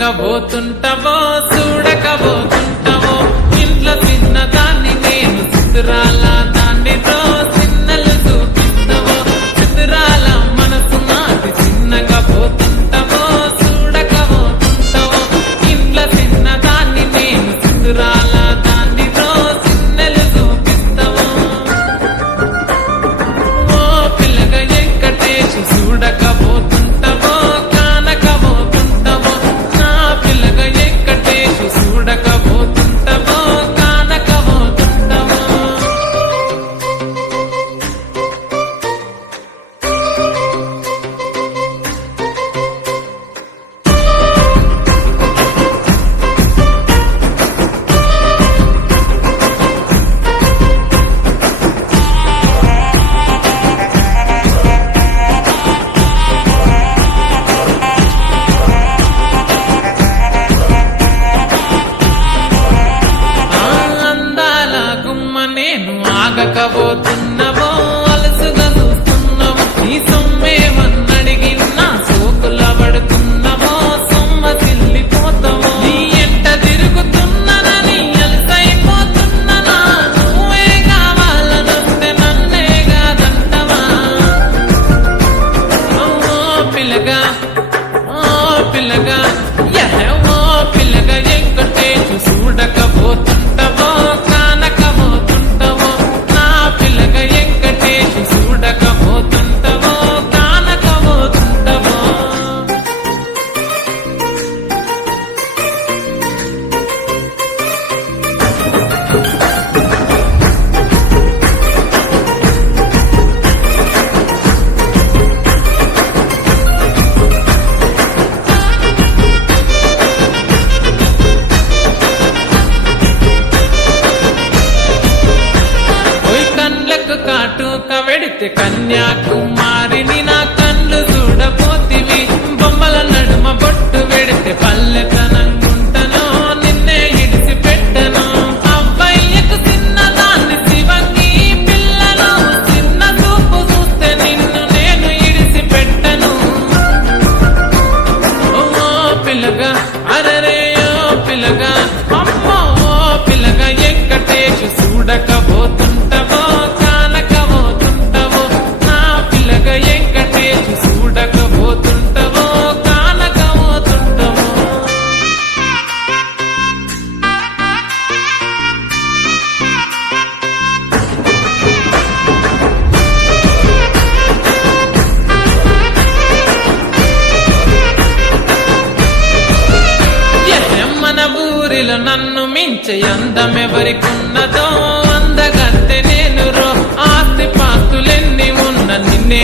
పోతుంటావో చూడకపోతుంటావో ఇంట్లో చిన్న దాన్ని నేను చిత్రాల దాన్ని సిన్నలు చూపిస్తావో చిత్రాల మనసు నాటి చిన్నగా పోతుంటావో చూడకపోతుంటావో ఇంట్లో చిన్న దాన్ని నేను చిత్రాల దాన్ని సిన్నలు చూపిస్తావో ఓ పిల్లగా వెంకటేష్ చూడకపోతుంటావో ఆగకపోతున్నావో అలసుగా చూస్తున్నావో నీ సొమ్మేమన్నడిగినా సోకుల పడుతున్నావో సొమ్మ సిల్లిపోతావో నీ ఎంట తిరుగుతున్నానని అలసైపోతున్నానా నువ్వే కావాలనొస్తే నన్నే కాదంటవా ఓ పిల్లగా ఓ పిల్లగా వెంకటేష్ చూడకపోతుంటావో కాటుక వెడితే కన్యాకుమారిని నా కళ్ళు చూడపోతివి బొమ్మల నడుమ బొట్టు వెడితే పల్లెతనంగుంటను నిన్నే ఇడిసి పెట్టను అబ్బాయికు చిన్నదాన్ని శివంగి పిల్లను చిన్న చూపు చూస్తే నిన్ను నేను ఇడిసి పెట్టను ఓ పిల్లగా అరరే ఓ పిల్లగా అమ్మో ఓ పిల్లగా వెంకటేష్ చూడకపోతుంటావో చూడకపోతుంటావో కానకపోతుంటావో మన ఊరిలో నన్ను మించే అందమెవరికున్నదో అందగత్తె నేను రో ఆస్తి పాస్తులెన్ని ఉన్న నిన్నే